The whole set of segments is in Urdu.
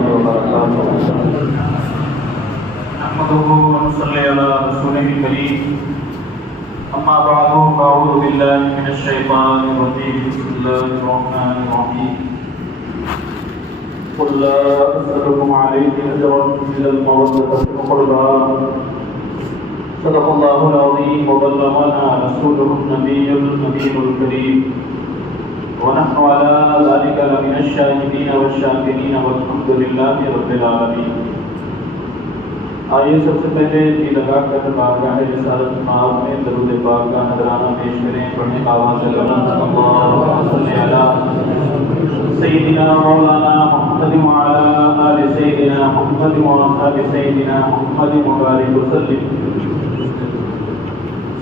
الله وبركاته. نحمده ونصلي على رسوله الكريم. أما بعد فأعوذ بالله من الشيطان الرجيم. بسم الله الرحمن الرحيم. قل لا أسألكم عليه أجرا إلا المودة في القربى. صدق الله العظيم وبلغنا رسوله النبي الكريم. ونحن على ذلك لمن الشاهدين والشاكرين والحمد لله رب العالمين. آئیے سب سے پہلے جی لگا کر بارگاہ رسالت مآب میں درود پاک کا نذرانہ پیش کریں. پڑھنے کا آواز لگانا. اللہم صلی علی سیدنا مولانا محمد وعلی آل سیدنا محمد وصحب سیدنا محمد مبارک وسلم.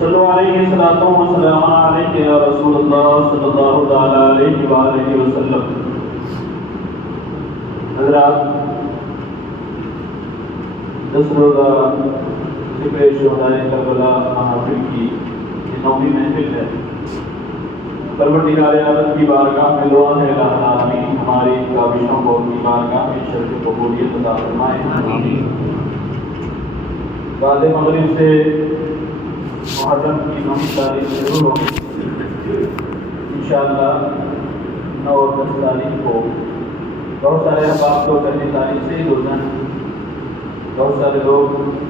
صلو علیہ الصلاۃ والسلام علیک یا رسول اللہ صلی اللہ تعالی علیہ وآلہ وسلم. حضرات، 10 روزہ ذکر شہدائے کربلا محافل کی یہ 9ویں محفل ہے. پروردگار عالم کی بارگاہ میں دعا ہے الہ العالمین ہماری کاوشوں کو اپنی بارگاہ میں شرف قبولیت عطا فرمائے. بعد مغرب سے محرم کی 9 تاریخ شروع ہو. انشاءاللہ 9 اور 10 تاریخ کو بہت سارے احباب کو پہلی تاریخ سے ہی روزہ ہے. بہت سارے لوگ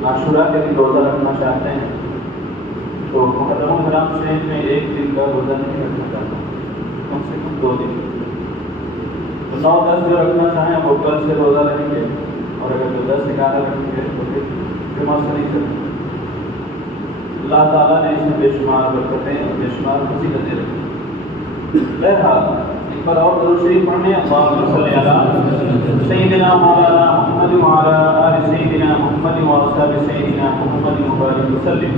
عاشورہ کے دن روزہ رکھنا چاہتے ہیں، تو محرم الحرام سے میں 1 دن کا روزہ نہیں رکھنا چاہتا، کم سے کم 2 دن. تو 9-10 جو رکھنا چاہیں وہ کل سے روزہ رہیں گے، اور اگر جو 10-11 رکھیں گے تو پھر جمعہ سے نہیں کریں. اللہ تعالیٰ نے اس میں بے شمار برکتیں اور بے شمار فضیلتیں رکھی. بہرحال ایک بار اور درود شریف پڑھنے. اللہم صلی علی سیدنا مولانا محمد وعلی آل سیدنا محمد وصحب سیدنا محمد مبارک وسلم.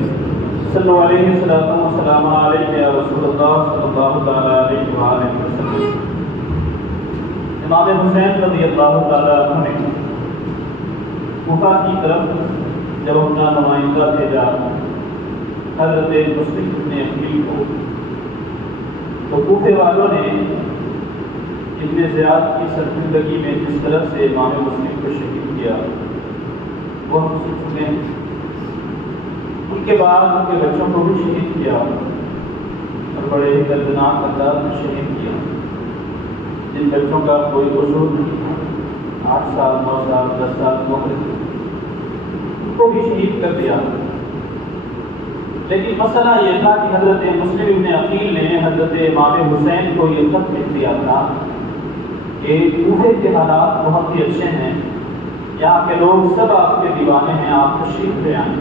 صلو علیہ الصلاۃ والسلام علیک یا رسول اللہ صلی اللہ تعالی علیہ وآلہ وسلم. امام حسین رضی اللہ تعالی عنہ نے کوفہ کی طرف جب اپنا نمائندہ بھیجا حضرت مسلم ابن عقیل کو، تو کوفے والوں نے ابن زیاد کی سرکردگی میں جس طرح سے امام مسلم کو شہید کیا وہ ہم سنے. ان کے بعد ان کے بچوں کو بھی شہید کیا اور بڑے ہی دردناک انداز میں شہید کیا. جن بچوں کا کوئی قصور نہیں تھا، 8 سال 9 سال 10 سال عمر، ان کو بھی شہید کر دیا. لیکن مسئلہ یہ تھا کہ حضرت مسلم ابن عقیل نے حضرت امام حسین کو یہ خط لکھ دیا تھا کہ کوفے کے حالات بہت ہی اچھے ہیں، یہاں کے لوگ سب آپ کے دیوانے ہیں، آپ تشریف لے آئیں.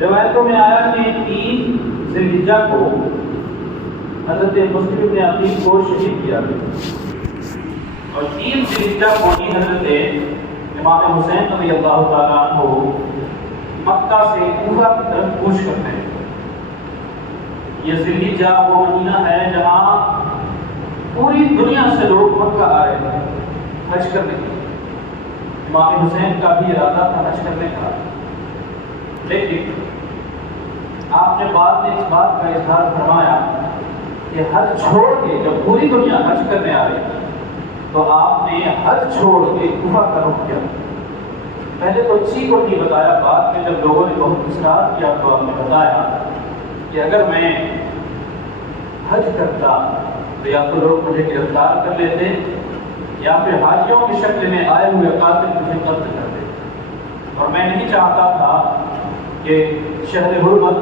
روایتوں میں آیا کہ 3 ذی الحجہ کو حضرت مسلم ابن عقیل کو شہید کیا گیا، اور 3 ذی الحجہ کو ہی حضرت امام حسین رضی اللہ تعالیٰ عنہ مکہ سے کوفہ کی طرف کوچ کرتے ہیں. یہ ذی الحجہ وہ مہینہ ہے جہاں پوری دنیا سے لوگ مکہ آ رہے تھے حج کرنے کے لیے. امام حسین کا بھی ارادہ تھا حج کرنے کا، لیکن آپ نے بعد میں اس بات کا اظہار فرمایا کہ حج چھوڑ کے جب پوری دنیا حج کرنے آ رہی تھی تو آپ نے حج چھوڑ کے کوفہ کا رخ کیا. پہلے تو اچھی کو نہیں بتایا، بعد میں جب لوگوں نے بہت اصرار کیا تو آپ نے بتایا کہ اگر میں حج کرتا تو یا تو لوگ مجھے گرفتار کر لیتے یا پھر حاجیوں کی شکل میں آئے ہوئے قاتل مجھے قتل کر دیتے، اور میں نہیں چاہتا تھا کہ شہر حرمت،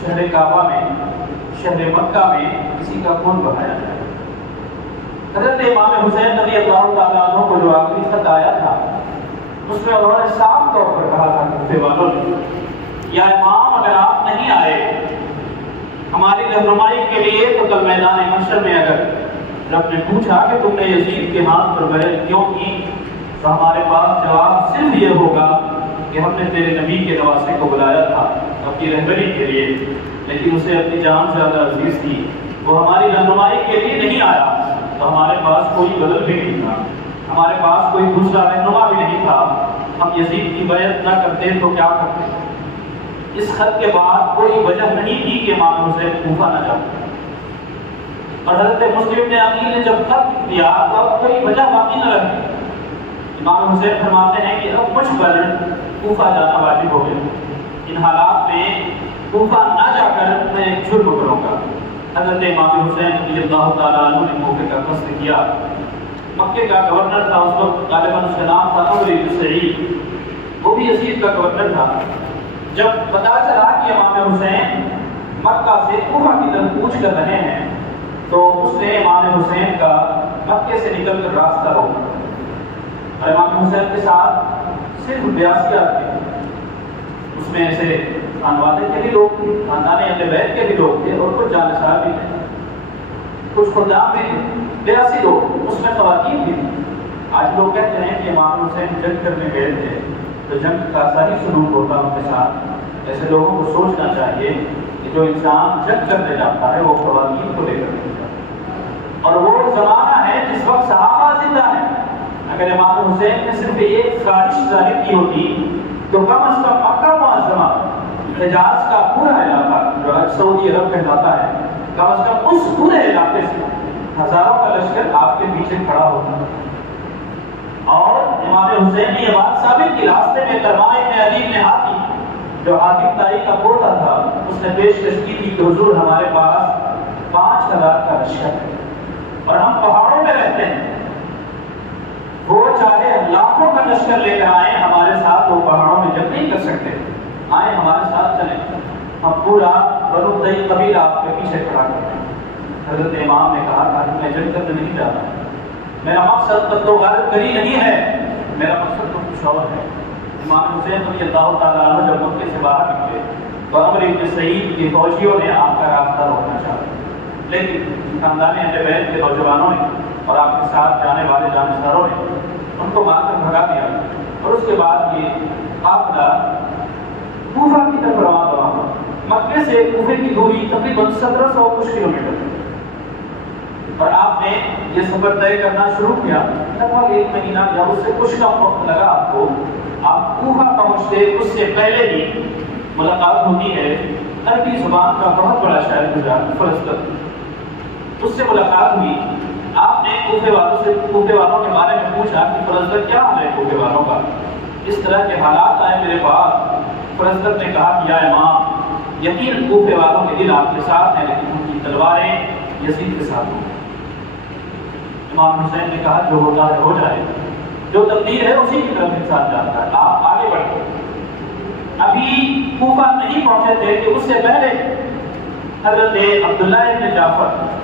شہر کعبہ میں، شہر مکہ میں کسی کا خون بہایا جائے. حضرت امام حسین رضی اللہ تعالیٰ عنہ کو جو آخری خط آیا تھا اس میں انہوں نے صاف طور پر کہا تھا کوفے والوں نے، یا امام اگر آپ نہیں آئے ہماری رہنمائی کے لیے تو کل میدان محشر میں اگر رب نے پوچھا کہ تم نے یزید کے ہاتھ پر بیعت کیوں کی تو ہمارے پاس جواب صرف یہ ہوگا کہ ہم نے تیرے نبی کے نواسے کو بلایا تھا اپنی رہبری کے لیے، لیکن اسے اپنی جان سے زیادہ عزیز تھی، وہ ہماری رہنمائی کے لیے نہیں آیا تو ہمارے پاس کوئی بدل بھی نہیں تھا، ہمارے پاس کوئی دوسرا رہنما بھی نہیں تھا. ہم یزید کی بیعت نہ کرتے تو کیا کرتے؟ اس خط کے بعد کوئی وجہ نہیں تھی کہ امام حسین کوفہ نہ جاتے. اور حضرت مسلم نے عقیل نے جب خط دیا تو اب کوئی وجہ باقی نہ رہی. امام حسین فرماتے ہیں کہ اب مجھ پر کوفہ جانا واجب ہو گیا. ان حالات میں کوفہ نہ جا کر میں ایک جرم کروں گا. حضرت امام حسین رضی اللہ تعالیٰ عنہ نے کوفے کا قصد کیا. مکے کا گورنر تھا اس وقت، غالباً اس کا نام تھا عمرو بن سعید، وہ بھی یزید کا گورنر تھا. جب پتا چلا کہ امام حسین مکہ سے کوفہ کی طرف کوچ کر رہے ہیں تو اس نے امام حسین کا مکے سے نکل کر راستہ روکا. اور امام حسین کے ساتھ صرف 82 آدمی، اس میں ایسے خانوادے کے بھی لوگ تھے، خاندان اہل بیت کے بھی لوگ تھے، اور کچھ جانشار بھی تھے، کچھ خدام بھی تھے. 82 لوگ، اس میں خواتین بھی. آج لوگ کہتے ہیں کہ امام حسین جنگ کرنے گئے تھے تو جنگ کا ساری سلوک ہوتا ان کے ساتھ. ایسے لوگوں کو سوچنا چاہیے کہ جو انسان جنگ کرنے جاتا ہے وہ خواتین کو لے کر جاتا ہے. اور وہ زمانہ ہے جس وقت صحابہ زندہ ہیں. اگر امام حسین نے صرف ایک خواہش ظاہر کی ہوتی تو کم از کم مکہ معظمہ، حجاز کا پورا علاقہ جو سعودی عرب کہلاتا ہے، کم از کم اس پورے علاقے سے ہزاروں کا لشکر آپ کے پیچھے کھڑا ہوتا ہے. اور امام حسین نے یہ بات ثابت کی. راستے میں کرما ابن علی بن حاتم، جو حاتم طائی کا پوتا تھا، اس نے پیشکش کی تھی کہ حضور ہمارے پاس 5000 کا لشکر ہے اور ہم پہاڑوں میں رہتے ہیں، وہ چاہے لاکھوں کا لشکر لے کر آئے ہمارے ساتھ، وہ پہاڑوں میں جنگ نہیں کر سکتے، آئے ہمارے ساتھ چلیں، ہم پورا بنو تئی قبیلہ آپ کے پیچھے کھڑا کرتے ہیں. حضرت امام نے کہا کہ میں جنگ کرنے نہیں جاتا، میرا مقصد قتل و غارت کری نہیں ہے، میرا مقصد تو کچھ اور ہے. امام حسین رضی اللہ تعالیٰ عنہ جب مکے سے باہر نکلے تو عمرو بن سعید کی فوجیوں نے آپ کا راستہ روکنا چاہا، لیکن خاندان اہل بیت کے نوجوانوں نے اور آپ کے ساتھ جانے والے جانشاروں نے ان کو مار کر بھگا دیا. اور اس کے بعد یہ قافلہ کوفہ کی طرف روانہ ہوا. مکے سے کوفے کی دوری تقریباً 1700 کچھ کلومیٹر ہے. اور آپ نے یہ سفر طے کرنا شروع کیا. لگ بھگ 1 مہینہ یا اس سے کچھ کم وقت لگا آپ کو. آپ کوفہ پہنچتے اس سے پہلے ہی ملاقات ہوتی ہے عربی زبان کا بہت بڑا شاعر گزرا فرزدق، اس سے ملاقات ہوئی. آپ نے کوفے والوں کے بارے میں پوچھا کہ فرزدق کیا حال ہے کوفے والوں کا، اس طرح کے حالات آئے میرے پاس. فرزدق نے کہا کہ یا امام، یقین کوفے والوں کے دل آپ کے ساتھ ہیں لیکن ان کی تلواریں یزید کے ساتھ ہوں. امام حسین نے کہا جو ہوتا ہے ہو جائے، جو تقدیر ہے اسی کی طرف انسان جاتا ہے، آپ آگے بڑھیں. ابھی کوفہ نہیں پہنچے تھے کہ اس سے پہلے حضرت عبداللہ ابن جعفر،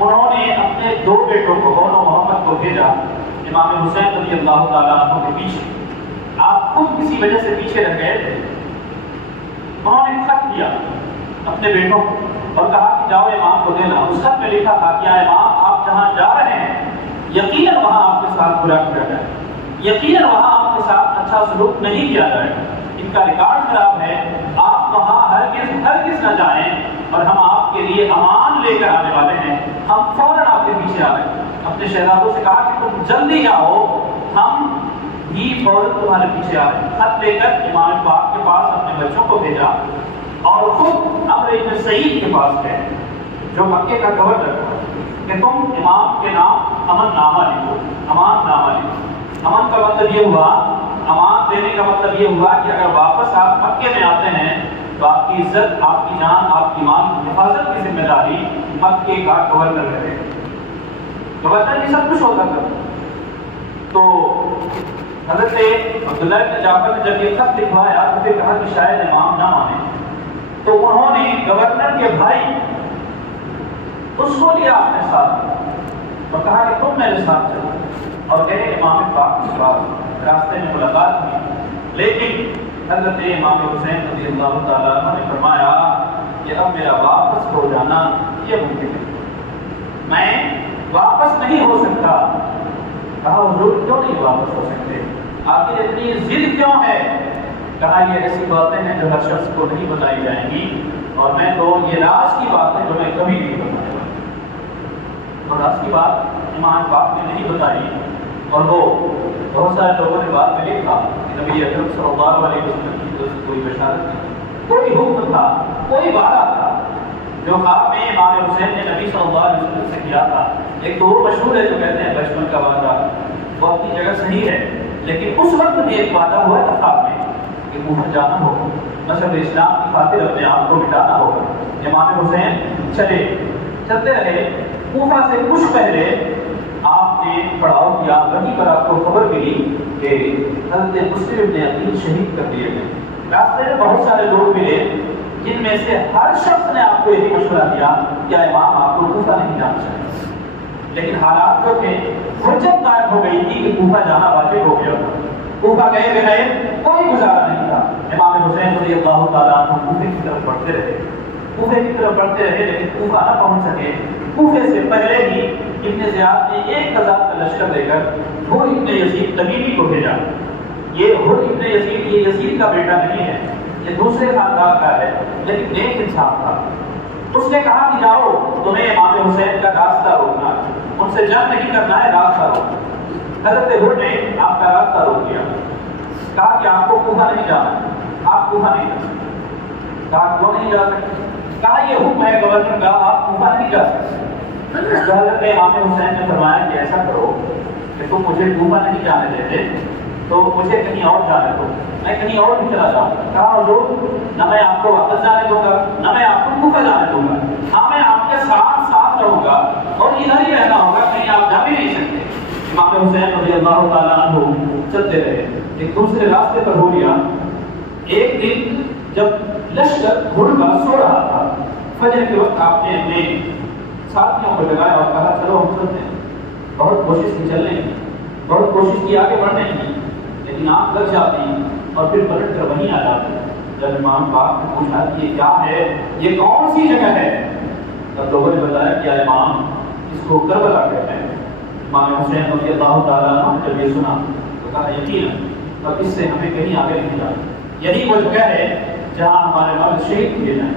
انہوں نے اپنے 2 بیٹوں کو، غون و محمد کو بھیجا امام حسین رضی اللہ تعالیٰ عنہ کے پیچھے. آپ خود کسی وجہ سے پیچھے رہ گئے تھے. انہوں نے خط دیا اپنے بیٹوں کو اور کہا کہ جاؤ امام کو دینا. اس خط میں لکھا تھا کہ امام آپ جہاں جا رہے ہیں یقیناً وہاں آپ کے ساتھ برا کیا جائے، یقیناً وہاں آپ کے ساتھ اچھا سلوک نہیں کیا جائے گا، ان کا ریکارڈ خراب ہے، آپ وہاں ہرگز نہ جائیں، اور ہم آپ کے لیے امان لے کر آنے والے ہیں، ہم فوراً آپ کے پیچھے آ رہے ہیں. اپنے شہزادوں سے کہا کہ تم جلدی جاؤ، ہم بھی فوراً تمہارے پیچھے آ رہے ہیں. خط لے کر امام پاک کے پاس اپنے بچوں کو بھیجا اور خود عمرو بن سعید کے پاس گئے جو مکے کا گورنر تھا کہ تم امام کے نام امن نامہ لکھو، امان نامہ لکھو. امن کا مطلب یہ ہوا، امان دینے کا مطلب یہ ہوا کہ اگر واپس آپ مکے میں آتے ہیں تو آپ کی عزت، آپ کی جان، آپ کی مال کی حفاظت کی ذمہ داری مکے کا گورنر رہے. گورنر کی سب کچھ ہوتا تھا. تو حضرت عبداللہ بن جعفر نے جب یہ خط لکھوایا تو پھر کہا کہ شاید امام نہ مانے، تو انہوں نے گورنر کے بھائی اس کو لیا اپنے ساتھ اور کہا کہ تم میرے ساتھ چلو، اور گئے امام پاک کے پاس. راستے میں ملاقات ہوئی، لیکن حضرت امام حسین رضی اللہ تعالیٰ عنہ نے فرمایا کہ اب میرا واپس ہو جانا یہ ممکن ہے، میں واپس نہیں ہو سکتا. کہا حضور کیوں نہیں واپس ہو سکتے، آخر اتنی ضد کیوں ہے؟ کہا یہ ایسی باتیں ہیں جو ہر شخص کو نہیں بتائی جائیں گی، اور میں تو یہ راز کی بات ہے جو میں کبھی نہیں بتانے والا. اور راز کی بات امام پاک نے نہیں بتائی، اور وہ بہت سارے لوگوں نے بات میں لکھا کہ نبی اکرم صلی اللہ علیہ وسلم کی طرف سے کوئی بشارت نہیں، کوئی حکم تھا، کوئی وعدہ تھا، جو خواب میں امام حسین نے نبی صلی اللہ علیہ وسلم سے کیا تھا، ایک تو وہ مشہور ہے جو کہتے ہیں بچپن کا وعدہ، وہ اپنی جگہ صحیح ہے، لیکن اس وقت بھی ایک وعدہ ہوا تھا خواب میں کہ کوفہ جانا ہوگا، مذہب اسلام کی خاطر اپنے آپ کو مٹانا ہوگا۔ امام حسین چلتے رہے، کوفہ سے کچھ پہلے آپ نے پڑاؤ کیا، وہیں پر آپ کو خبر ملی کہ حضرت مسلم ابن عقیل شہید کر دیے گئے۔ راستے میں بہت سارے لوگ ملے جن میں سے ہر شخص نے آپ کو یہی مشورہ دیا کہ امام آپ کو کوفہ نہیں جانا چاہیے، لیکن حالات جو تھے حجت قائم ہو گئی تھی کہ کوفہ جانا واجب ہو گیا تھا۔ کوفہ گئے بغیر کوئی گزارا نہیں تھا۔ امام حسین رضی اللہ تعالیٰ عنہ کوفے کی طرف بڑھتے رہے، لیکن کوفہ نہ پہنچ سکے۔ کوفے سے پہلے ہی ابن زیاد نے 1000 کا لشکر لے کر حر ابن یزید تمیمی کو بھیجا۔ یہ حر ابن یزید یہ یزید کا بیٹا نہیں ہے، یہ دوسرے خاندان کا ہے، لیکن نیک انسان تھا۔ اس نے کہا کہ جاؤ، تمہیں امام حسین کا راستہ روکنا، ان سے جنگ نہیں کرنا ہے، راستہ روکنا۔ حضرت حر نے آپ کا راستہ روک دیا، کہا کہ آپ کو کوفہ نہیں جانا، آپ کوفہ نہیں جا سکتے۔ کہا کیوں نہیں جا سکتے؟ کہا یہ حکم ہے گورنر کا، آپ کوفہ نہیں جا سکتے۔ حضرت امام حسین نے فرمایا کہ ایسا کرو کہ تم مجھے کوفہ نہیں جانے دیتے تو مجھے کہیں اور جانے دو، میں کہیں اور بھی چلا جاؤں گا۔ کہا حضور نہ میں آپ کو واپس جانے دوں گا، نہ میں آپ کو کوفہ جانے دوں گا، ہاں میں آپ کے ساتھ رہوں گا اور ادھر ہی رہنا ہوگا، کہیں آپ جا بھی نہیں سکتے۔ امام حسین رضی اللہ تعالیٰ عنہ چلتے رہے، ایک دوسرے راستے پر ہو گیا۔ ایک دن جب لشکر حر کا سو رہا تھا، فجر کے وقت آپ نے اپنے ساتھیوں کو جگایا اور کہا چلو ہم چلتے ہیں۔ بہت کوشش کی چلنے کی، بہت کوشش کی آگے بڑھنے کی، لیکن آنکھ لگ جاتی اور پھر پلٹ کر وہیں آ جاتے۔ جب امام پاک نے پوچھا کہ یہ کیا ہے، یہ کون سی جگہ ہے، تب لوگوں نے بتایا کہ امام اس کو کربلا کہتے ہیں۔ امام حسین رضی اللہ تعالیٰ عنہ جب یہ سنا تو کہا یقیناً اب اس سے ہمیں کہیں آگے نہیں جانا، یہی وہ جگہ ہے جہاں ہمارے مرد شہید کیے جائیں،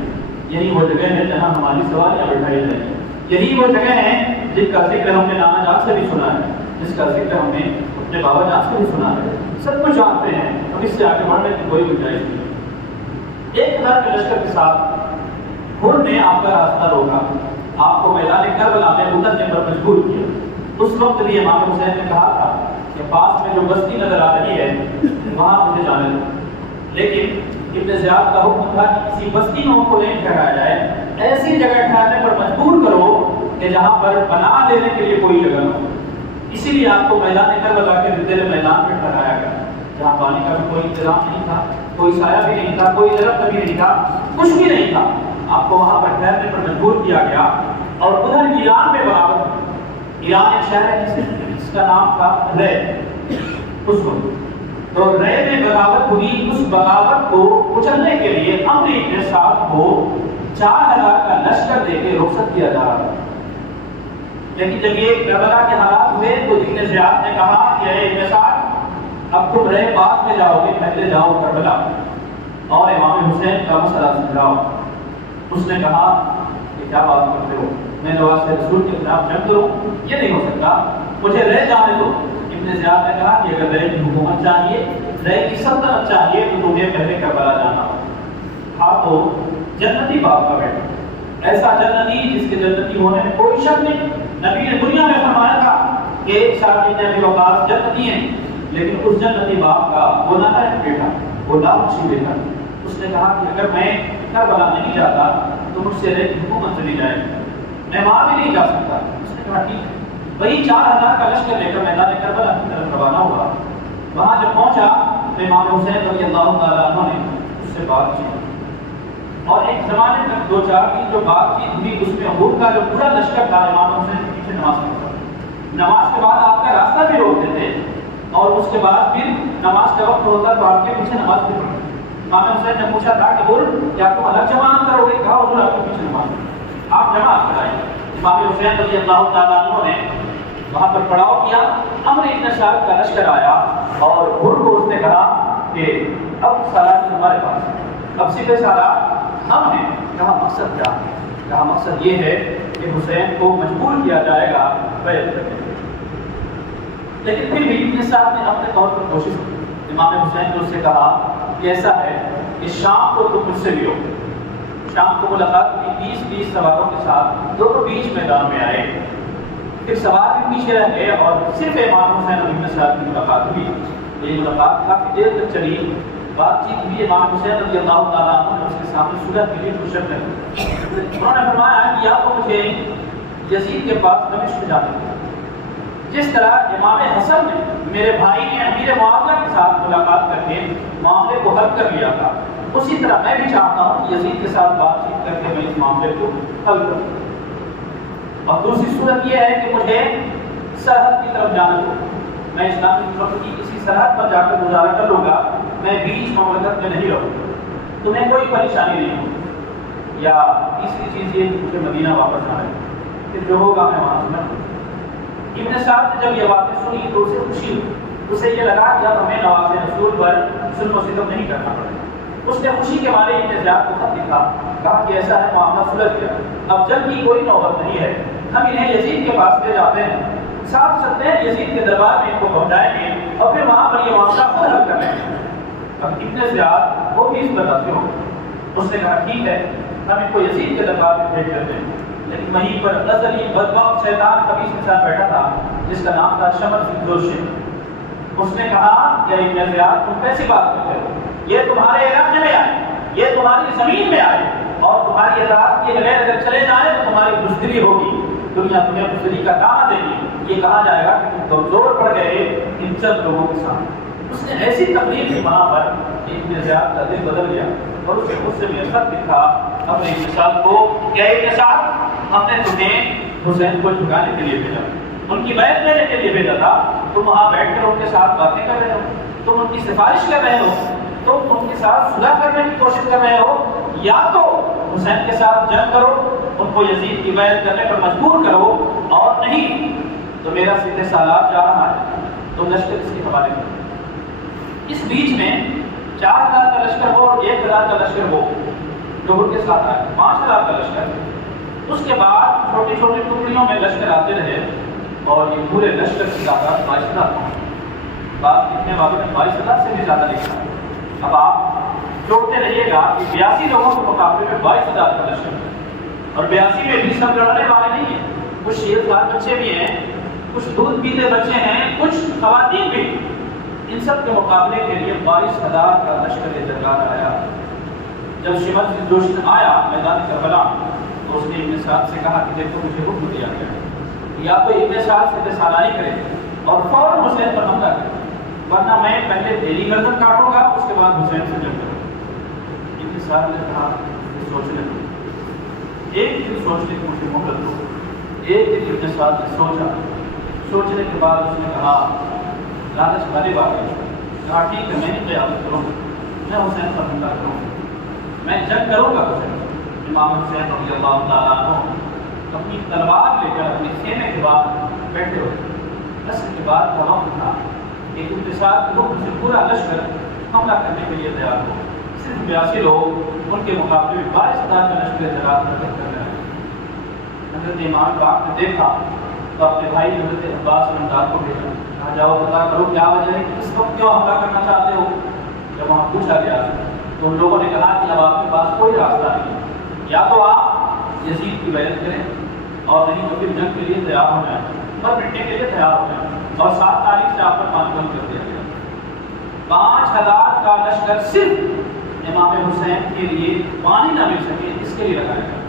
یہی وہ جگہ ہے جہاں ہماری سواریاں بٹھائی جائیں، یہی وہ جگہ ہے جس کا ذکر ہم نے نانا جان سے بھی سنا ہے، جس کا ذکر ہم نے اپنے بابا جان سے بھی سنا ہے، سب کچھ جانتے ہیں، اب اس سے آگے بڑھنے کی کوئی گنجائش نہیں۔ 1000 کے لشکر کے ساتھ حر نے آپ کا راستہ روکا، آپ کو میدان کربلا میں اترنے پر مجبور کیا۔ اس وقت بھی امام حسین نے کہا تھا کہ پاس میں جو بستی نظر آ رہی ہے وہاں مجھے جانے دو، لیکن ابن زیاد کا حکم تھا کہ کسی بستی میں ان کو نہیں ٹھہرایا جائے، ایسی جگہ ٹھہرانے پر مجبور کرو کہ جہاں پر بنا دینے کے لیے کوئی جگہ نہ ہو۔ اسی لیے آپ کو میدان کربلا کے ردے میدان میں ٹھہرایا گیا، جہاں پانی کا بھی کوئی انتظام نہیں تھا، کوئی سایہ بھی نہیں تھا، کوئی درخت بھی نہیں تھا، کچھ بھی نہیں تھا۔ آپ کو وہاں پر ٹھہرنے پر مجبور کیا گیا۔ اور ادھر ایران میں بغاوت، ایران ایک شہر ہے جس کا نام تھا رے، اس وقت تو رے میں بغاوت ہوئی۔ اس بغاوت کو کچلنے کے لیے امر ابن سعد کو 4000 کا لشکر دے کے رخصت کیا جا رہا تھا، لیکن جب یہ کربلا کے حالات ہوئے تو ابن زیاد نے کہا کہ اے ابن سعد اب تم رے بعد میں جاؤ گے، پہلے جاؤ کربلا اور امام حسین کا مسئلہ سمجھاؤ۔ اس نے کہا کہ کیا بات کرتے ہو، میں نواز رسول کے خلاف جنگ کروں، یہ نہیں ہو سکتا، مجھے رے جانے دو۔ ابن زیاد نے کہا کہ اگر رے کی حکومت چاہیے، رے کی سلطنت چاہیے تو تمہیں پہلے کربلا جانا تھا تو جنتی باپ کا بیٹا، ایسا جنتی جس کے جنتی ہونے میں کوئی شک نہیں۔ نبی نے دنیا میں فرمایا تھا کہ سعد بن ابی وقاص جنتی ہیں، لیکن اس جنتی باپ کا وہ نالائق بیٹا، وہ لالچی بیٹا، اس نے کہا کہ اگر میں کربلا نہیں جاتا تو مجھ سے رے کی حکومت چلی جائے، میں وہاں بھی نہیں جا سکتا۔ اس نے کہا ٹھیک ہے۔ وہی 4000 کا لشکر لے کر میدان کربلا کی طرف روانہ ہوا۔ وہاں جب پہنچا تو امام حسین رضی اللہ تعالیٰ عنہ نے اس سے بات کی، اور ایک زمانے تک 2-4 دن جو بات چیت ہوئی اس میں حر کا جو پورا لشکر تھا امام حسین کے پیچھے نماز پڑھتا، نماز کے بعد آپ کا راستہ بھی روکتے تھے اور اس کے بعد پھر نماز کا وقت ہوتا تو آپ کے پیچھے نماز بھی پڑھتے۔ امام حسین نے پوچھا تھا کہ حر کیا تم الگ جماعت کرو گے؟ کہا حضور آپ کے پیچھے نماز، آپ جماعت کرائیں۔ امام حسین رضی اللہ تعالیٰ عنہ نے وہاں پر پڑاؤ کیا۔ امر ابن سعد کا لشکر آیا اور حر کو اس نے کہا کہ اب سالار ہمارے پاس، اب سیدھے سالار ہم ہیں۔ کہا مقصد کیا ہے؟ کہا مقصد یہ ہے کہ حسین کو مجبور کیا جائے گا بیعت کرنے کے لیے۔ لیکن پھر بھی ابن سعد نے اپنے طور پر کوشش کی۔ امام حسین نے اس سے کہا کہ ایسا ہے کہ شام کو تم مجھ سے بھی ہو، شام کو ملاقات کی، 20 سواروں کے ساتھ دونوں بیچ میدان میں آئے. پھر سوار بھی پیچھے رہ گئے اور صرف امام حسین اور ابن سعد کی ملاقات ہوئی. یہ ملاقات کافی دیر تک چلی. بات چیت ہوئی. امام حسین رضی اللہ تعالیٰ عنہ نے اس کے سامنے صلح کے لیے کوشش کی. انہوں نے فرمایا کہ یا تو مجھے یزید کے پاس دمشق جانے دیا. جس طرح امام حسن نے میرے بھائی نے امیر معاویہ کے ساتھ ملاقات کر کے معاملے کو حل کر لیا تھا, اسی طرح میں بھی چاہتا ہوں کہ یزید کے ساتھ بات چیت کر کے میں اس معاملے کو حل کروں. اور دوسری صورت یہ ہے کہ مجھے سرحد کی طرف جانا دو. میں اسلامی ملک کی کسی سرحد پر جا کر گزارا کر لوں گا. میں بیچ مملکت میں نہیں رہوں گا. تمہیں کوئی پریشانی نہیں ہوگی. یا تیسری چیز یہ کہ مجھے مدینہ واپس آنا ہے, پھر جو ہوگا میں وہاں سے کروں. ابن سعد نے جب یہ باتیں سنی تو اسے خوشی ہوئی. اسے یہ لگا کہ اب ہمیں نواز رسول پر ظلم و ستم نہیں کرنا پڑے. اس نے خوشی کے مارے ابن زیاد کو خط لکھا. کہا کہ ایسا ہے معاملہ سلجھ گیا, اب جنگ کی کوئی نوبت نہیں ہے. ہم انہیں یزید کے پاس لے جاتے ہیں, ساتھ چلتے ہیں, یزید کے دربار میں ان کو پہنچائیں گے اور پھر وہاں پر یہ معاملہ خود حل کر لیں گے. اب ابن زیاد وہ بھی اس پر راضی ہو. اس نے کہا ٹھیک ہے, ہم ان کو یزید کے دربار میں بھیج دیتے ہیں. لیکن وہیں پر ازلی بدبخت شیطان خبیث کے ساتھ بیٹھا تھا جس کا نام تھا شمر بن جوشم. اس نے کہا کہ ابن زیاد تم کیسی بات کرتے ہو؟ یہ تمہارے علاقے میں آئے, یہ تمہاری زمین میں آئے اور تمہاری اطاعت کے بغیر اگر چلے جائیں تو تمہاری بزدلی ہوگی, دنیا تمہیں بزدلی کا دامن دے گی. یہ کہا جائے گا کہ تم کمزور پڑ گئے ان چند لوگوں کے ساتھ. اس نے ایسی تقریر کی وہاں پر ابن زیاد کا دل بدل گیا اور اس کے غصے میں خط لکھا اپنے ابن سعد کو کہ ابن سعد, ہم نے تمہیں حسین کو جھکانے کے لیے بھیجا, ان کی بیعت لینے کے لیے بھیجا تھا. تم وہاں بیٹھ کر ان کے ساتھ باتیں کر رہے ہو, تم ان کی سفارش کر رہے ہو, تم ان کے ساتھ صلح کرنے کی کوشش کر رہے ہو. یا تو حسین کے ساتھ جنگ کرو, ان کو یزید کی بیعت کرنے پر مجبور کرو, اور نہیں تو میرا سیدھے سالار جا رہا ہے, تم لشکر اس کے حوالے کرو. اس بیچ میں 4000 کا لشکر ہو اور 1000 کا لشکر ہو جو ان کے ساتھ آئے, 5000 کا لشکر. اس کے بعد چھوٹی چھوٹی ٹکڑیوں میں لشکر آتے رہے اور یہ پورے لشکر کی تعداد 22,000 پہنچی. بات کتنے والوں نے 22,000 سے بھی زیادہ لکھا. اب آپ جوڑتے رہیے گا کہ 82 لوگوں کے مقابلے میں 22,000 کا لشکر ہے, اور 82 میں بھی سب لڑنے والے نہیں ہیں. کچھ شیردار بچے بھی ہیں, کچھ دودھ پیتے بچے ہیں, کچھ خواتین بھی. ان سب کے مقابلے کے لیے 22,000 کا لشکر درگاہ آیا. جب شمر بن جوشم آیا میدان کربلا تو اس نے ابن سعد سے کہا کہ دیکھو مجھے حکم دیا گیا ہے, یا تو ابن سعد سے سالاری کرے اور فوراً حسین پر حملہ کرے, ورنہ میں پہلے تیری گردن کاٹوں گا اس کے بعد حسین سے جنگ کروں. ابن سعد نے کہا سوچنے دو, ایک دن سوچنے کی مجھے مہلت دو. ایک دن ابن سعد نے سوچا. سوچنے کے بعد اس نے کہا لالچ غالب آ گئی. کہا ٹھیک ہے, میں قیادت کروں, میں حسین پر حملہ کروں, میں جنگ کروں گا حسین. امام حسین رضی اللہ تعالیٰ عنہ اپنی تلوار لے کر اپنے خیمے کے بعد بیٹھے ہوئے. عصر کے بعد کا وقت تھا کہ ابن سعد کے حکم سے پورا لشکر حملہ کرنے کے لیے تیار ہو. صرف 82 لوگ, ان کے مقابلے میں 22,000 کا لشکر زراعت حرکت کر رہے ہیں. حضرت امام پاک نے دیکھا تو اپنے بھائی حضرت عباس رمضان کو بھیجا. کہا جاؤ پتا کرو کیا وجہ ہے کہ اس وقت کیوں حملہ کرنا چاہتے ہو. جب وہاں پوچھا گیا تو ان لوگوں نے کہا کہ اب آپ کے پاس کوئی راستہ نہیں, یا تو آپ یزید کی بیعت کریں اور نہیں تو پھر جنگ کے لیے تیار ہو جائیں اور مٹنے کے لیے تیار ہو جائیں. اور 7 تاریخ سے آپ پر پانی بند کر دیا گیا. 5,000 کا لشکر صرف امام حسین کے لیے پانی نہ مل سکے اس کے لیے لگایا گیا.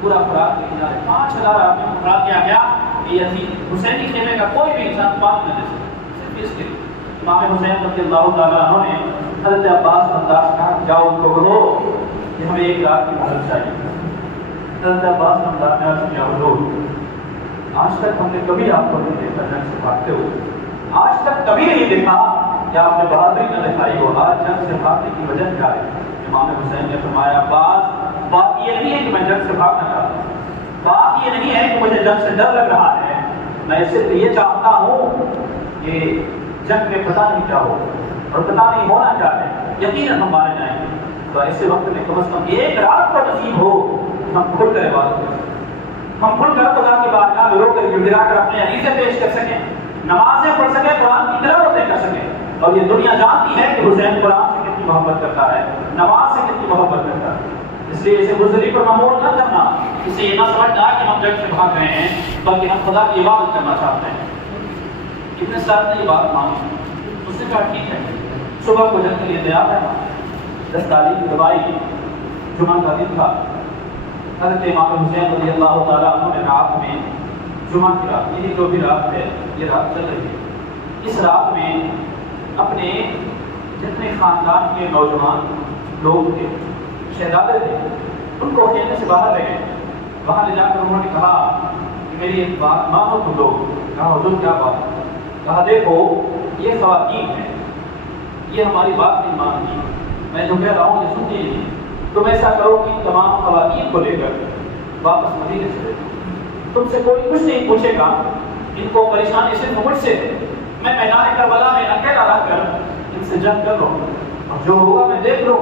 پورا خوراک لے جا رہے 5,000 آدمی کو خوراک دیا گیا کہ یزید حسینی خیمے کا کوئی بھی انسان پانی نہ دے سکے, صرف اس کے لیے. امام حسین رضی اللہ تعالیٰ عنہ نے حضرت عباس انداز کہا جاؤ ان کو کہو کہ ہمیں ایک رات کی مہلت چاہیے. حضرت عباس انداز نے عرض کیا حضور, آج تک ہم نے کبھی آپ کو نہیں دیکھا جنگ سے بھاگتے ہو, آج تک کبھی نہیں دیکھا کہ آپ نے بہادری نہ دکھائی ہو, آج جنگ سے بھاگنے کی وجہ کیا ہے؟ امام حسین نے فرمایا عباس بات یہ نہیں ہے کہ میں جنگ سے بھاگنا چاہتا ہوں, بات یہ نہیں ہے کہ مجھے جنگ سے ڈر لگ رہا ہے, میں صرف یہ چاہتا ہوں کہ جنگ میں پتہ نہیں کیا ہو اور پتہ نہیں ہونا چاہے, یقیناً ہم مارے جائیں گے. تو ایسے وقت میں کم از کم ایک رات کا نصیب ہو ہم کھل کر عبادت کریں, ہم کھل کر خدا کی بارگاہ میں رو کر گڑگڑا کر اپنے عقیدے پیش کر سکیں, نمازیں پڑھ سکیں, قرآن کی تلاوتیں کر سکیں. اور یہ دنیا جانتی ہے کہ حسین قرآن سے کتنی محبت کرتا ہے, نماز سے کتنی محبت کرتا ہے. اس لیے اسے بزدلی پر معمول نہ کرنا، اسے یہ نہ سمجھنا کہ ہم جنگ سے بھاگ رہے ہیں، بلکہ ہم خدا کی عبادت کرنا چاہتے ہیں۔ ابن سعد نے یہ بات مانی، اس نے کہا ٹھیک ہے، صبح کو جنگ کے لیے تیار ہے۔ 10 تاریخ دوائی جمعہ کا دن تھا۔ حضرت امام حسین رضی اللہ تعالیٰ عنہ نے رات میں، جمعہ کی رات، یہی جو بھی رات ہے یہ رات چل رہی ہے، اس رات میں اپنے جتنے خاندان کے نوجوان لوگ تھے، شہزادے تھے، ان کو خیمے سے باہر لے گئے۔ وہاں لے جا کر انہوں نے کہا کہ میری ایک بات مانو تم لوگ۔ کہا حضور کیا بات؟ کہا دیکھو یہ خواتین ہیں، یہ ہماری بات نہیں مانتی، میں جو کہہ رہا ہوں یہ سنتی نہیں، تم ایسا کرو کہ تمام خواتین کو لے کر واپس مدینے چلے جاؤ، تم سے کوئی کچھ نہیں پوچھے گا، ان کو پریشانی صرف مجھ سے، میں میدان کربلا میں اکیلا رہ کر ان سے جنگ کر لوں، اور جو ہوگا میں دیکھ لوں۔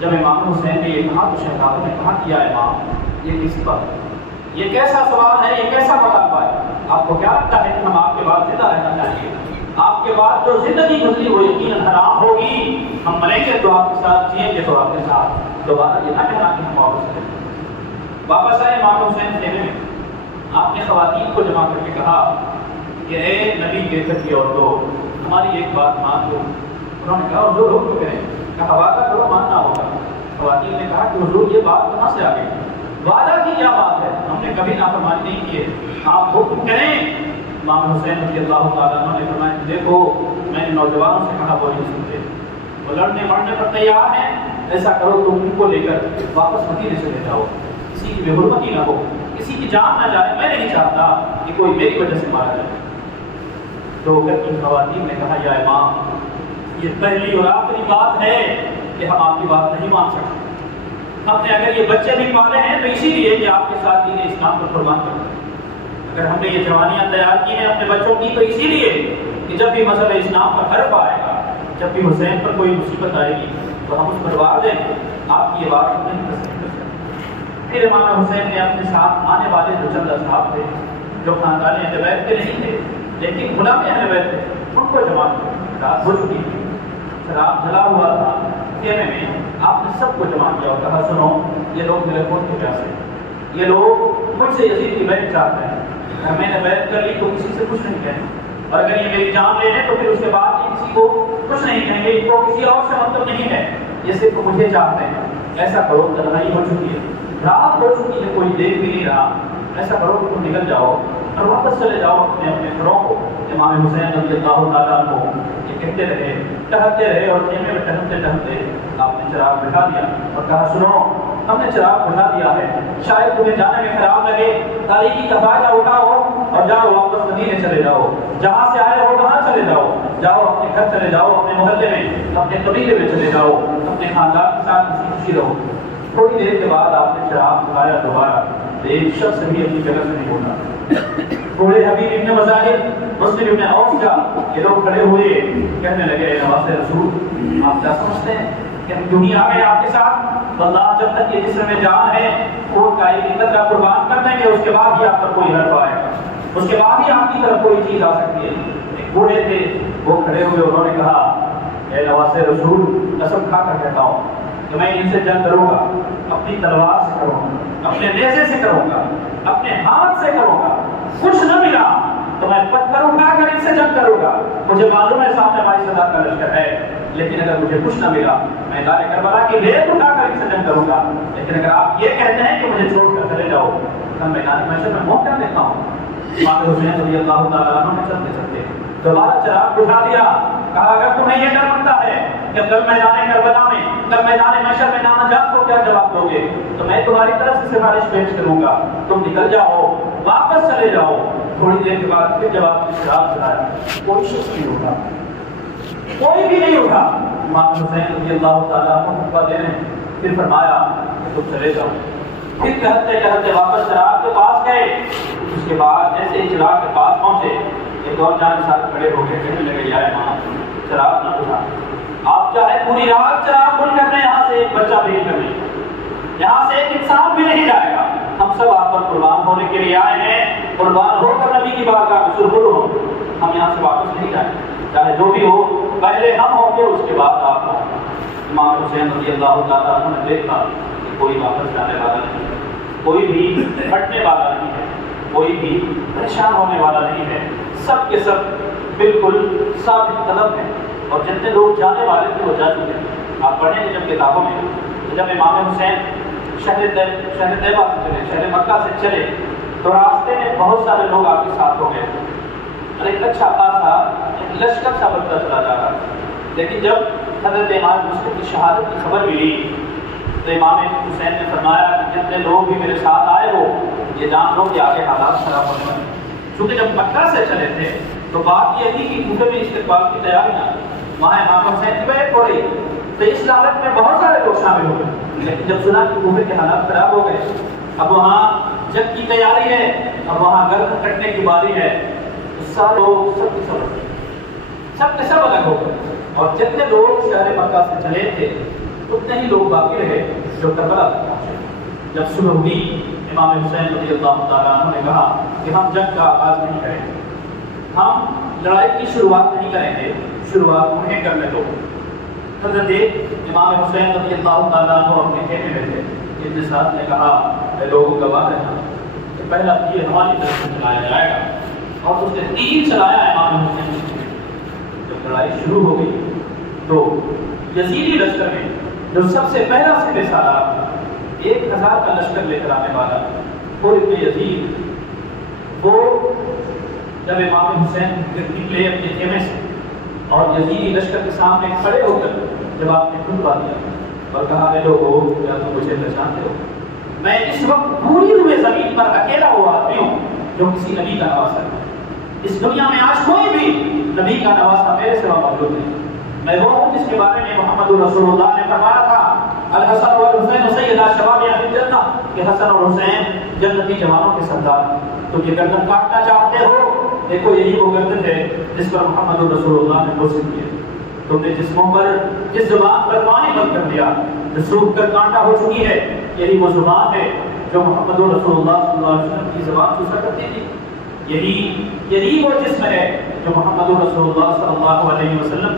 جب امام حسین نے یہ کہا تو شہزادوں نے کہا کہ یا امام یہ کس بات، یہ کیسا سوال ہے، یہ کیسا مطالبہ ہے؟ آپ کو کیا لگتا ہے کہ ہم آپ کے بعد زندہ رہنا چاہیے؟ آپ کے بعد جو زندگی گزری وہ یقیناً حرام ہوگی، ہم مریں گے تو آپ کے ساتھ، جئیں گے تو آپ کے ساتھ، دوبارہ یہ نہ کہنا کہ ہم واپس آئے۔ واپس آئے امام حسین خیمے میں، آپ نے خواتین کو جمع کر کے کہا کہ اے نبی کے گھر کی عورتوں، ہماری ایک بات مان لو۔ انہوں نے کہا حضور حکم کریں۔ کہا وعدہ کرو ماننا ہوگا۔ خواتین نے کہا کہ حضور یہ بات کہاں سے آ گئی؟ وعدہ کی کیا بات ہے؟ ہم نے کبھی نافرمانی نہیں کی ہے، آپ حکم کریں۔ امام حسین رضی اللہ تعالیٰ عنہ نے فرمایا دیکھو میں نے نوجوانوں سے کہا وہ نہیں سنتے، وہ لڑنے مرنے پر تیار ہیں، ایسا کرو تم ان کو لے کر واپس مدینے سے لے جاؤ، کسی کی بے حرمتی نہ ہو، کسی کی جان نہ جائے، میں نہیں چاہتا کہ کوئی میری وجہ سے مارا جائے۔ تو پھر ان خواتین نے کہا یا امام یہ پہلی اور آخری بات ہے کہ ہم آپ کی بات نہیں مان سکتے، ہم نے اگر یہ بچے بھی پالے ہیں تو اسی لیے کہ آپ کے ساتھ دین اسلام پر قربان کرتے ہیں، اگر ہم نے یہ جوانیاں تیار کی ہیں اپنے بچوں کی تو اسی لیے کہ جب بھی مذہب اسلام پر حرف آئے گا، جب بھی حسین پر کوئی مصیبت آئے گی تو ہم اس پر وار دیں گے، آپ کی یہ بات نہیں تسلیم کر سکتے۔ پھر امام حسین نے اپنے ساتھ آنے والے جو چند اصحاب تھے جو خاندان اہل بیت کے نہیں تھے لیکن غلام اہل بیت تھے، ان کو جمع کیا، رات ہو چکی تھی، شراب جلا ہوا تھا خیمے میں، آپ نے سب کو جمع کیا اور کہا سنو یہ لوگ میرے خون کے پیاسے، یہ لوگ مجھ سے یزید کی بیعت چاہتے ہیں، اگر میں نے بیعت کر لی تو کسی سے کچھ نہیں کہیں، اور اگر یہ میری جان لے لیں تو پھر اس کے بعد یہ کسی کو کچھ نہیں کہیں گے، ان کو کسی اور سے مطلب نہیں ہے، یہ صرف مجھے چاہتے ہیں۔ ایسا کرو تنہائی ہو چکی ہے، رات ہو چکی ہے، کوئی دیکھ بھی نہیں رہا، ایسا کرو کہ تم نکل جاؤ اور واپس چلے جاؤ اپنے اپنے گھروں کو۔ امام حسین رضی اللہ تعالیٰ عنہ یہ کہتے رہے، ٹہلتے رہے، اور خیمے میں ٹہلتے ٹہلتے آپ نے چراغ بجھا دیا اور کہا سنو ہم نے چراغ بجھا دیا ہے، شاید تمہیں جانے میں خراب لگے، تاریکی کا فائدہ اٹھاؤ اور جاؤ واپس مدینے چلے جاؤ، جہاں سے آئے ہو وہاں چلے جاؤ، جاؤ اپنے گھر چلے جاؤ، اپنے محلے میں، اپنے قبیلے میں چلے جاؤ، اپنے خاندان کے ساتھ خوشی خوشی رہو۔ تھوڑی دیر کے بعد آپ نے چراغ بجھایا دوبارہ، ایک شخص بھی اپنی جگہ سے نہیں ہوتا۔ بوڑھے حبیب ابن مظاہر، مسلم ابن عوف کا یہ لوگ کھڑے ہوئے کہنے لگے اے نواز رسول آپ کیا سمجھتے ہیں کہ ہم کیوں نہیں آ گئے آپ کے ساتھ؟ واللہ جب تک یہ جسم میں جان ہے خون کا ایک عزت کا قربان کر دیں گے، اس کے بعد ہی آپ پر کوئی حرف آئے گا، اس کے بعد ہی آپ کی طرف کوئی چیز آ سکتی ہے۔ ایک بوڑھے تھے وہ کھڑے ہوئے، انہوں نے کہا اے نواز رسول قسم کھا کر کہتا ہوں کہ میں ان سے جنگ کروں گا، اپنی تلوار سے کروں گا، اپنے نیزے سے کروں گا، اپنے ہاتھ سے کروں گا، کچھ نہ ملا تو میں پتھر اٹھا کر ان سے جنگ کروں گا، مجھے معلوم ہے سامنے ہماری صدا کا لشکر ہے، لیکن اگر مجھے کچھ نہ ملا میں میدان کربلا کی ریت اٹھا کر ان سے جنگ کروں گا، لیکن اگر آپ یہ کہتے ہیں کہ مجھے چھوڑ کر چلے جاؤ تو میں میدان محشر میں موت کر دیتا ہوں۔ امام حسین رضی اللہ تعالیٰ عنہ نے چلتے چلتے دوبارہ چراغ بجھا دیا، کہا اگر تمہیں یہ ڈر لگتا ہے کہ کل میدان کربلا میں، کل میدان محشر میں نامجات کو کیا جواب دو گے تو میں تمہاری طرف سے سفارش پیش کروں گا، تم نکل جاؤ واپس چلے جاؤ۔ تھوڑی دیر کے بعد پھر جب آپ نے چراغ جلایا کوئی شخص نہیں اٹھا، کوئی بھی نہیں اٹھا۔ امام حسین رضی اللہ تعالیٰ عنہ خطبہ دے رہے ہیں، پھر فرمایا کہ تم چلے جاؤ۔ پھر ٹہلتے ٹہلتے واپس چراغ کے پاس گئے، اس کے بعد جیسے ہی چراغ کے پاس پہنچے ایک اور جان ساتھ کھڑے ہو گئے، کہنے لگے یا امام چراغ نہ بجھا، آپ چاہے پوری رات چراغ بند کر دیں، یہاں سے ایک بچہ بھی نہیں کریں، یہاں سے ایک انسان بھی نہیں جائے گا، ہم سب آپ پر قربان ہونے کے لیے آئے ہیں، قربان ہو کر نبی کی بارگاہ میں سرخرو ہوں، ہم یہاں سے واپس نہیں جائیں، چاہے جو بھی ہو پہلے ہم ہوں گے اس کے بعد آپ ہوں۔ امام حسین رضی اللہ تعالیٰ عنہ نے دیکھا کہ کوئی واپس جانے والا نہیں ہے، کوئی بھی ہٹنے والا نہیں ہے، کوئی بھی پریشان ہونے والا نہیں ہے، سب کے سب بالکل ثابت قدم ہیں، اور جتنے لوگ جانے والے تھے وہ جا چکے ہیں۔ آپ پڑھیں گے جب کتابوں میں، جب امام حسین شہر طیبہ سے چلے، شہر مکہ سے چلے، تو راستے میں بہت سارے لوگ آپ کے ساتھ ہو گئے اور ایک اچھا خاصا ایک لشکر سا بنتا چلا جا رہا ہے۔ لیکن جب حضرت امام حسین کی شہادت کی خبر ملی تو امام حسین نے فرمایا کہ جتنے لوگ بھی میرے ساتھ آئے ہو یہ جان لو کہ آگے حالات خراب ہونے والے ہیں۔ چونکہ جب مکہ سے چلے تھے تو بات یہ تھی کہ کوفے میں استقبال کی تیاریاں، وہاں امام حسین کی بیعت ہو رہی، تو اس لالچ میں بہت سارے لوگ شامل ہو گئے۔ لیکن جب سنا کہ کوفے کے حالات خراب ہو گئے، اب وہاں جنگ کی تیاری ہے، اب وہاں گردن کٹنے کی باری ہے، تو سارے لوگ سب کے سب الگ ہو گئے، اور جتنے لوگ شہر مکہ سے چلے تھے اتنے ہی لوگ باقی رہے جو کربلا تک پہنچے۔ جب صبح ہوئی امام حسین رضی اللہ تعالیٰ عنہ نے کہا کہ ہم جنگ کا آغاز نہیں کریں گے، ہم لڑائی کی شروعات نہیں کریں گے، شروعات انہیں کرنے دو۔ حضرت امام حسین رضی اللہ تعالیٰ عنہ اپنے خیمے میں تھے، جن کے ساتھ نے کہا اے لوگوں گواہ رہنا کہ پہلا تیر ہماری طرف سے چلایا جائے گا، اور اس نے تیر چلایا امام حسین نے۔ جب لڑائی شروع ہو گئی تو یزیدی لشکر میں جو سب سے پہلا سپہ سالار تھا، 1000 کا لشکر لے کر آنے والا، اور ابن یزید، وہ جب امام حسین نکلے اپنے خیمے سے اور یزیدی لشکر کے سامنے کھڑے ہو کر جب آپ نے خطبہ دیا اور کہا اے لوگوں کیا تم مجھے پہچانتے ہو؟ میں اس وقت پوری روئے زمین پر اکیلا ہوا آدمی ہوں جو کسی نبی کا نواسا ہے۔ اس دنیا میں آج کوئی بھی نبی کا نواسا میرے سوا موجود نہیں۔ میں وہ ہوں جس کے بارے میں محمد رسول اللہ نے فرمایا تھا الحسن والحسین سیدا شباب اہل الجنہ، کہ حسن اور حسین جنتی جوانوں کے سردار۔ تم یہ گردن کاٹنا چاہتے ہو، دیکھو یہی وہ گردن ہے جس پر محمد رسول اللہ نے بوسہ کیا۔ تم نے جس منہ پر جس زبان پر پانی بند کر دیا، جو سوکھ کر کانٹا ہو چکی ہے، یہی وہ زبان ہے جو محمد رسول اللہ صلی اللہ علیہ وسلم کی زبان چوسا کرتی تھی۔ یہی وہ جسم ہے جو محمد رسول اللہ صلی اللہ علیہ وسلم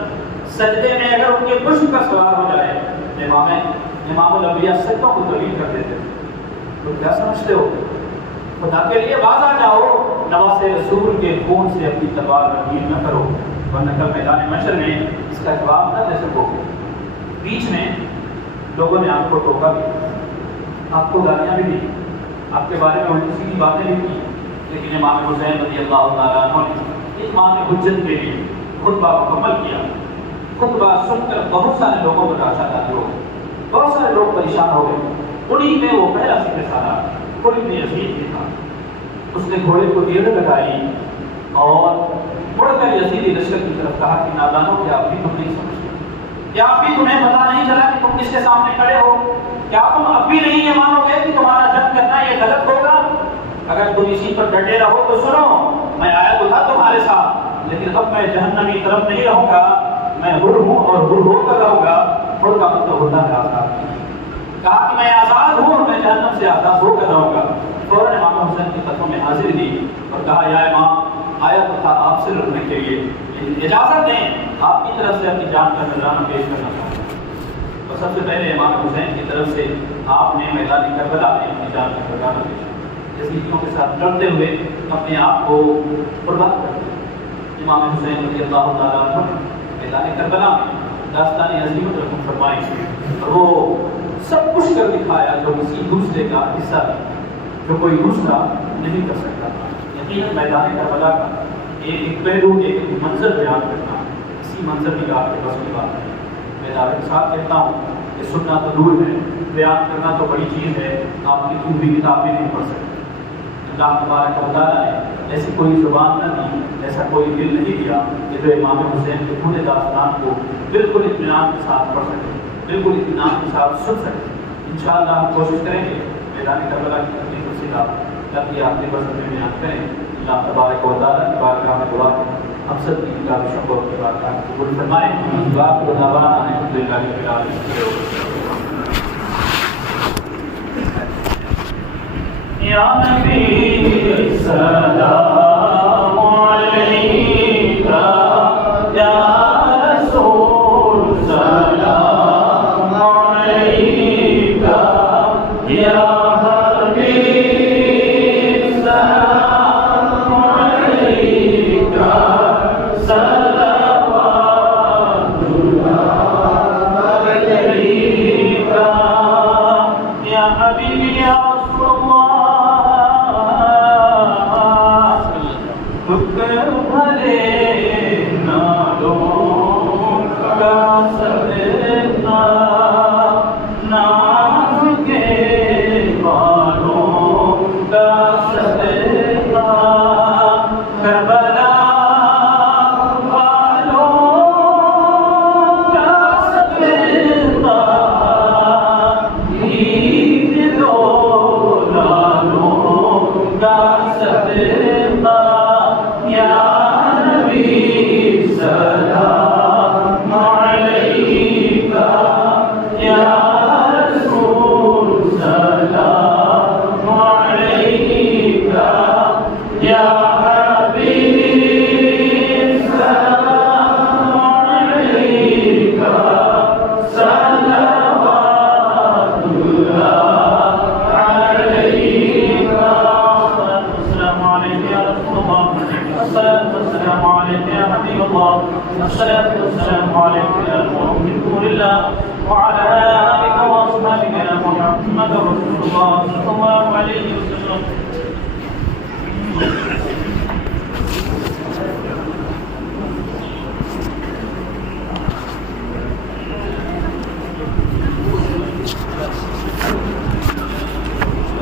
سجدے میں اگر ان کے پشت پر سوار ہو جائے، امام الانبیاء سجدوں کو طویل کر دیتے تھے۔ تو کیا سمجھتے ہو؟ خدا کے لیے باز آ جاؤ، نواز رسول کے خون سے اپنی تلوار رنگین نہ کرو، ورنہ کل میدان محشر میں اس کا جواب نہ دے سکو گے۔ بیچ میں لوگوں نے آپ کو ٹوکا بھی، آپ کو گالیاں بھی دی، آپ کے بارے میں الٹی سیدھی باتیں بھی کی، لیکن امام حسین رضی اللہ تعالیٰ عنہ نے امام حجت کے لیے خطبہ مکمل کیا۔ خطبہ سن کر بہت سارے لوگوں کو ڈانٹا ڈالی ہو گئی، بہت سارے لوگ پریشان ہو گئے۔ انہی میں وہ پہلا سپہ سالار کوئی ابن یزید بھی تھا۔ اس نے گھوڑے کو ڈیڑھ لگائی اور مڑ کر یزیدی لشکر کی طرف کہا کہ نادانوں کیا اب بھی تم نہیں سمجھتے؟ کیا اب بھی تمہیں پتہ نہیں چلا کہ تم کس کے سامنے کھڑے ہو؟ کیا تم اب بھی نہیں یہ مانو گے کہ تمہارا جنگ کرنا یہ غلط ہوگا؟ اگر تم اسی پر ڈٹے رہو تو سنو، میں آیا تو تھا تمہارے ساتھ، لیکن اب میں جہنمی طرف نہیں رہوں گا، میں حر ہوں اور حر ہو کر رہوں گا۔ حر کا مطلب ہوتا ہے آزاد۔ کہا کہ میں آزاد ہوں اور میں جہنم سے آزاد ہو کر رہوں گا۔ فوراً امام حسین کی قدموں میں حاضر دی اور کہا یا امام، آیا تو تھا آپ سے لڑنے کے لیے، لیکن اجازت دیں آپ کی طرف سے اپنی جان کا نذرانہ پیش کرنا چاہتا ہوں۔ تو سب سے پہلے امام حسین کی طرف سے آپ نے میدان کربلا میں اپنی جان کا نذرانہ پیش کیا، یزیدیوں کے ساتھ لڑتے ہوئے اپنے آپ کو قربان کر دیا۔ امام حسین رضی اللہ تعالیٰ عنہ میدان کربلا میں داستان عظیمت رقم فرمائی اور وہ سب کچھ کر دکھایا جو کسی دوسرے کا حصہ تھا، جو کوئی دوسرا نہیں کر سکتا تھا۔ یقیناً میدان کربلا کا ایک پہلو، ایک منظر بیان کرنا اسی منظر کی آپ کے بس کی بات ہے۔ میں دعوے کے ساتھ کہتا ہوں کہ سننا تو دور ہے، بیان کرنا تو بڑی چیز ہے، آپ کی کوئی بھی کتاب بھی نہیں پڑھ سکتے۔ اللہ تبارک و تعالیٰ نے ایسی کوئی زبان نہ دی، ایسا کوئی دل نہیں دیا کہ جو امام حسین کے پورے داستان کو بالکل اطمینان کے ساتھ پڑھ سکے، بالکل اطمینان کے ساتھ سن سکے۔ انشاءاللہ ہم کوشش کریں گے میدان کربلا کی اپنی تفصیلات تاکہ آپ کے بس میں بیان کریں۔ اللہ تبارک و تعالیٰ کی بارگاہ میں دعا کریں ہم سب کی کتاب شکر کی بارگاہ میں قبول فرمائیں۔ بات کو دعوانا الحمدللہ رب العالمین۔ یا نبی سلام علیکہ، یا رسول سلام علیکہ، الصلاة والسلام عليك يا رسول الله وعلى